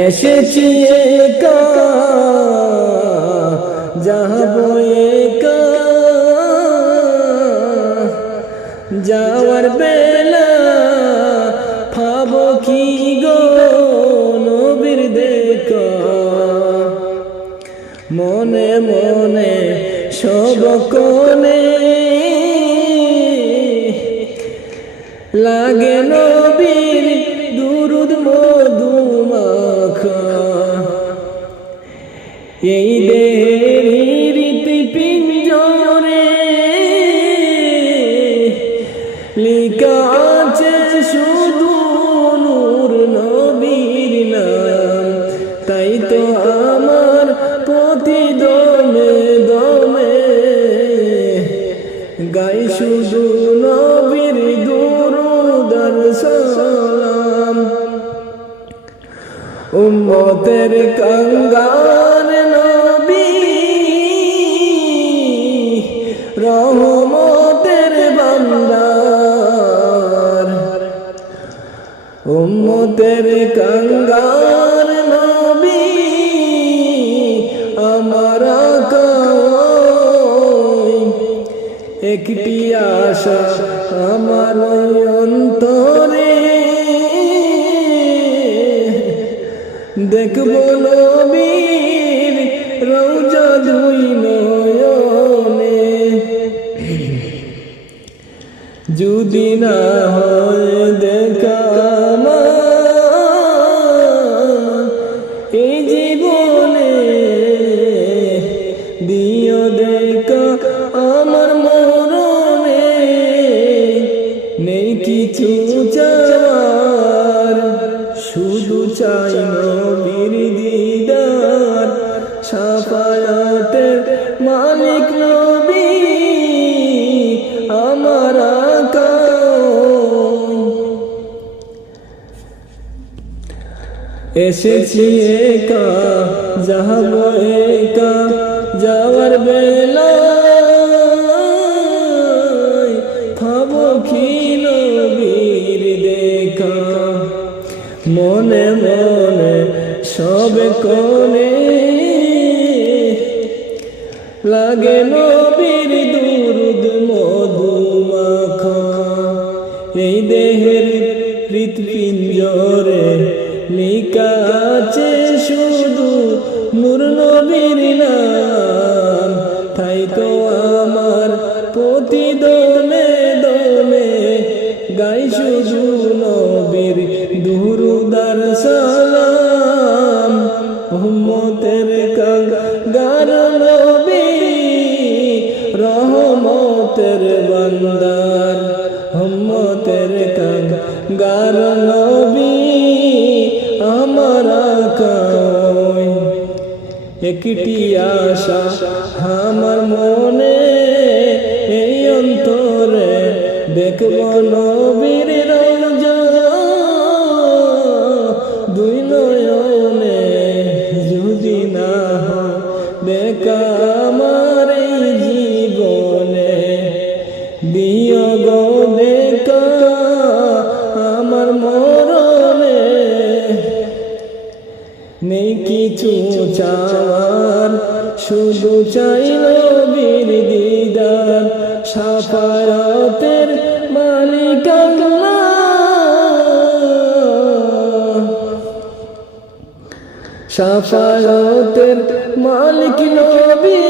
এসেছি একা যাবো একা, যাওয়ার বেলা পাবো কি গো নবীর দেখা। মনে মনে সব কোণে লাগে নবীর দুরুদ মধু মাখা। এই দেহের হৃৎপিঞ্জরে লিখা আছে শুধু নূর নবীর নাম। তাই তো আমার প্রতি দমে দমে গাই শুধু নবীর দুরূদ আর সালাম। উম্মতের কাঙ্গাল নবী রহমতের ভান্ডার। উম্মতের কাঙ্গাল নবী আমার আকাই। একটি আশা আমার অন্তরে, দেখব নবীর রওজা দুই নয়নে। যদি না হয় দেখা আমার এই জীবনে, দিও দেখা আমার মরণে। নেই কিছু চাওয়ার, শুধু চাই নবীর দিদার। শাফায়াতের মালিক নবী আমার আকা। এসেছি একা যাবো একা, যাওয়ার বেলা পাবো কি নবীর দেখা। মনে মনে সব কোণে লাগে নবীর দুরুদ মধু মাখা। এই দেহের হৃৎপিঞ্জরে লিখা আছে শুধু নূর নবীর নাম। তাই তো আমার প্রতি দমে দমে গাই শুধু নবীর দুরূদ আর সালাম। উম্মতের কাঙ্গাল নবী রহমতের ভান্ডার। উম্মতের কাঙ্গাল নবী আমার আকাই। একটি আশা আমার মনে, এই অন্তরে দেখব নবীর রওজা দুই নয়নে। যদি না হয় দেখা আমার এই জীবনে, দিও গো দেখা আমার মরণে। নেই কিছু চাওয়ার, শুধু চাই নবীর দিদার। শাফায়াতের মালিক আল্লাহ, শাফায়াতের মালিক নবী।